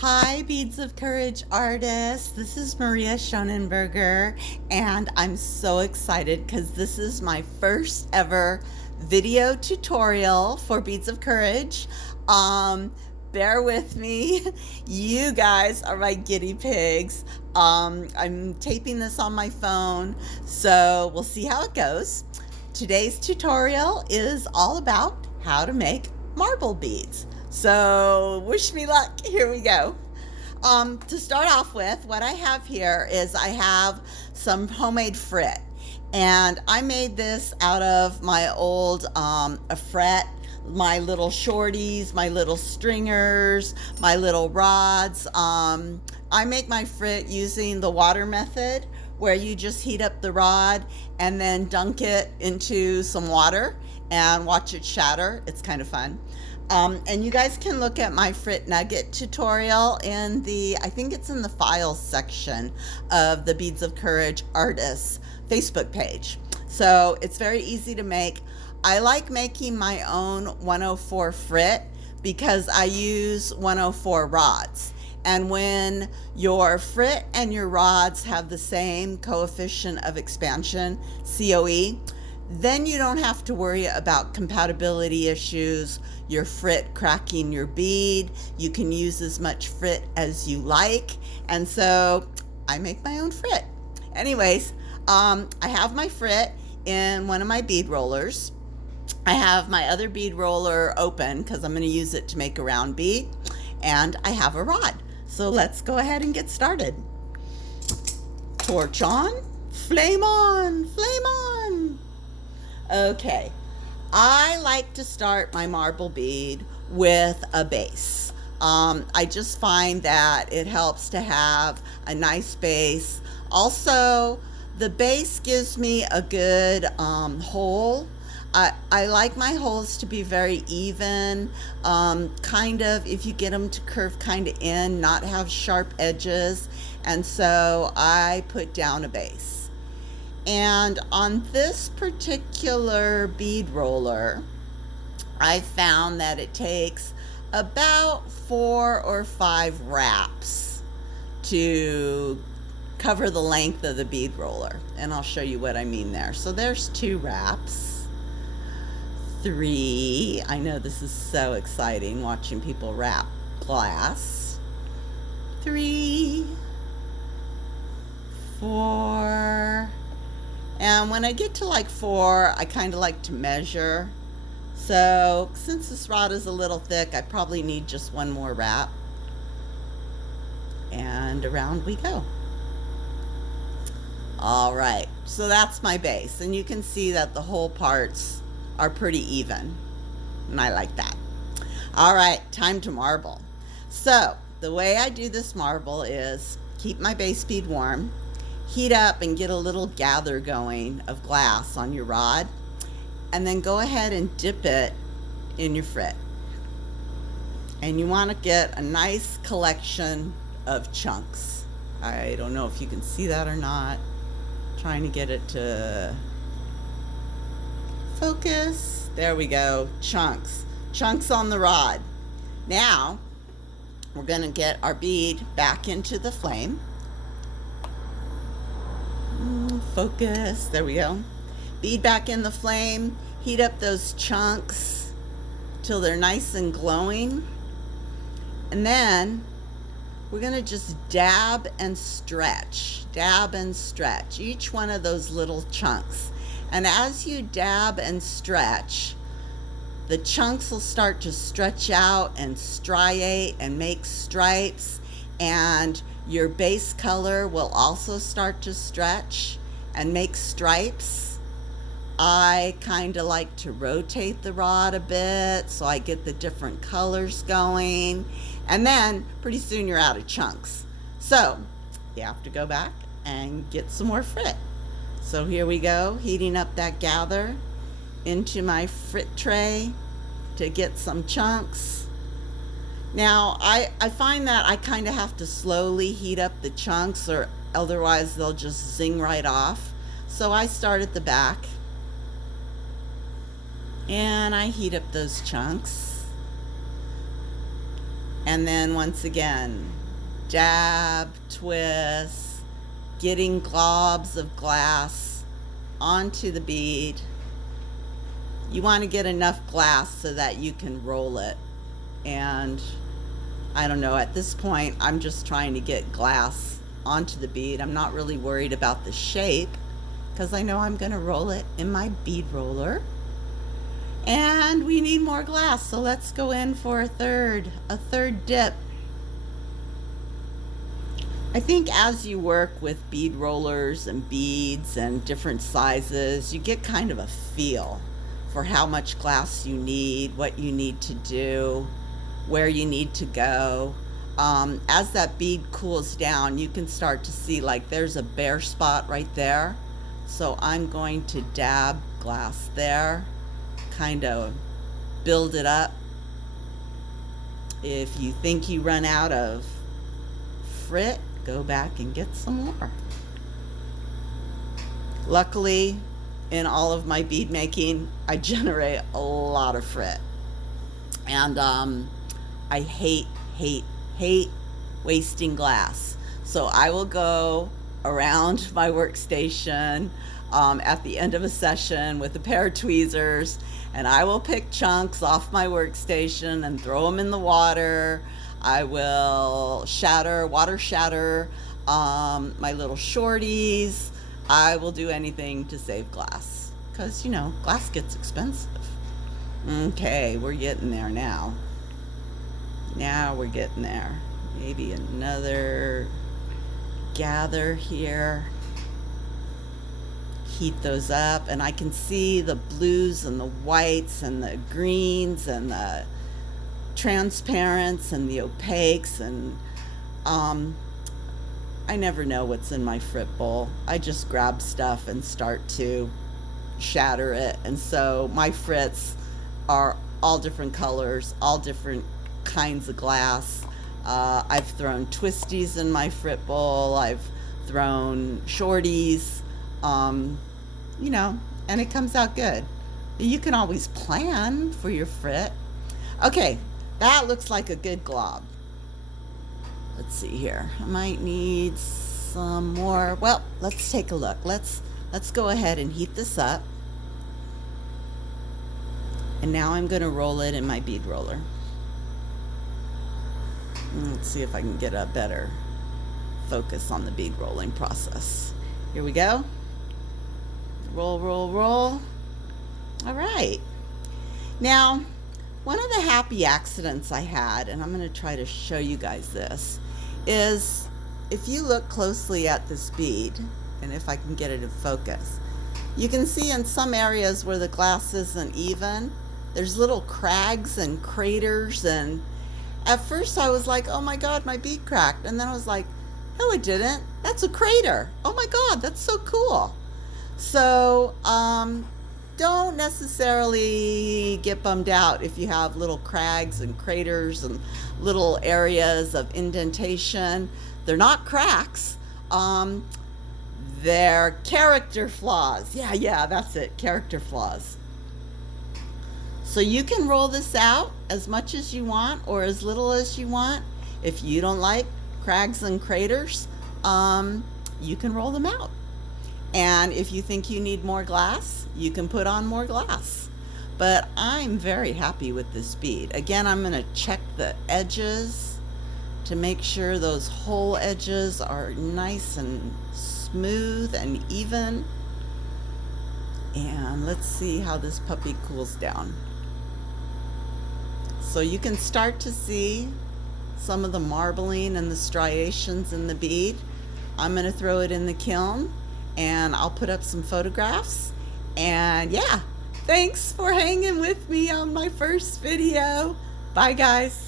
Hi, Beads of Courage artists. This is Maria Schonenberger, and I'm so excited because this is my first ever video tutorial for Beads of Courage. Um, Bear with me. You guys are my guinea pigs. I'm taping this on my phone, so we'll see how it goes. Today's tutorial is all about how to make marble beads. So wish me luck. Here we go. To start off with, what I have here is I have some homemade frit. And I made this out of my old fret, my little shorties, my little stringers, my little rods. I make my frit using the water method, where you just heat up the rod and then dunk it into some water and watch it shatter. It's kind of fun. And you guys can look at my frit nugget tutorial in I think it's in the files section of the Beads of Courage artists Facebook page. So it's very easy to make. I like making my own 104 frit because I use 104 rods. And when your frit and your rods have the same coefficient of expansion, COE, then you don't have to worry about compatibility issues, your frit cracking your bead. You can use as much frit as you like. And so I make my own frit. Anyways, I have my frit in one of my bead rollers. I have my other bead roller open because I'm going to use it to make a round bead. And I have a rod. So let's go ahead and get started. Torch on, flame on, flame on. Okay, I like to start my marble bead with a base. I just find that it helps to have a nice base. Also, the base gives me a good hole. I like my holes to be very even, kind of, if you get them to curve kind of in, not have sharp edges, and so I put down a base. And on this particular bead roller, I found that it takes about 4 or 5 wraps to cover the length of the bead roller. And I'll show you what I mean there. So there's 2 wraps. 3. I know this is so exciting watching people wrap glass. 3, 4. And when I get to like 4, I kind of like to measure. So since this rod is a little thick, I probably need just 1 more wrap. And around we go. All right, so that's my base. And you can see that the whole parts are pretty even. And I like that. All right, time to marble. So the way I do this marble is keep my base bead warm, heat up and get a little gather going of glass on your rod, and then go ahead and dip it in your frit. And you want to get a nice collection of chunks. I don't know if you can see that or not. Trying to get it to focus. There we go. Chunks. Chunks on the rod. Now, we're going to get our bead back into the flame. Focus. There we go. Bead back in the flame. Heat up those chunks till they're nice and glowing. And then we're going to just dab and stretch. Dab and stretch each one of those little chunks. And as you dab and stretch, the chunks will start to stretch out and striate and make stripes, and your base color will also start to stretch and make stripes. I kind of like to rotate the rod a bit so I get the different colors going, and then pretty soon you're out of chunks. So you have to go back and get some more frit. So here we go, heating up that gather into my frit tray to get some chunks. Now, I find that I kind of have to slowly heat up the chunks, or otherwise they'll just zing right off. So I start at the back and I heat up those chunks. And then once again, dab, twist, getting globs of glass onto the bead. You want to get enough glass so that you can roll it. And I don't know, at this point, I'm just trying to get glass onto the bead. I'm not really worried about the shape because I know I'm going to roll it in my bead roller. And we need more glass, so let's go in for a third dip. I think as you work with bead rollers and beads and different sizes, you get kind of a feel for how much glass you need, what you need to do, where you need to go. As that bead cools down, you can start to see like there's a bare spot right there. So I'm going to dab glass there, kind of build it up. If you think you run out of frit, go back and get some more. Luckily, in all of my bead making, I generate a lot of frit. And I hate wasting glass. So I will go around my workstation at the end of a session with a pair of tweezers, and I will pick chunks off my workstation and throw them in the water. I will water shatter my little shorties. I will do anything to save glass because, you know, glass gets expensive. Okay, we're getting there now. Now we're getting there. Maybe another gather here. Heat those up, and I can see the blues and the whites and the greens and the transparents and the opaques, and I never know what's in my frit bowl. I just grab stuff and start to shatter it. And so my frits are all different colors, all different kinds of glass. I've thrown twisties in my frit bowl. I've thrown shorties, you know, and it comes out good. You can always plan for your frit. Okay, that looks like a good glob. Let's see here. I might need some more. Well, let's take a look. Let's go ahead and heat this up. And now I'm going to roll it in my bead roller. Let's see if I can get a better focus on the bead rolling process. Here we go. Roll, roll, roll. All right. Now, one of the happy accidents I had, and I'm going to try to show you guys this, is if you look closely at this bead, and if I can get it in focus, you can see in some areas where the glass isn't even, there's little crags and craters, and at first I was like, oh my God, my bead cracked. And then I was like, no, it didn't. That's a crater. Oh my God, that's so cool. So don't necessarily get bummed out if you have little crags and craters and little areas of indentation. They're not cracks. They're character flaws. Yeah, that's it, character flaws. So you can roll this out as much as you want or as little as you want. If you don't like crags and craters, you can roll them out. And if you think you need more glass, you can put on more glass. But I'm very happy with this bead. Again, I'm going to check the edges to make sure those whole edges are nice and smooth and even. And let's see how this puppy cools down. So you can start to see some of the marbling and the striations in the bead. I'm going to throw it in the kiln and I'll put up some photographs. And yeah, thanks for hanging with me on my first video. Bye guys.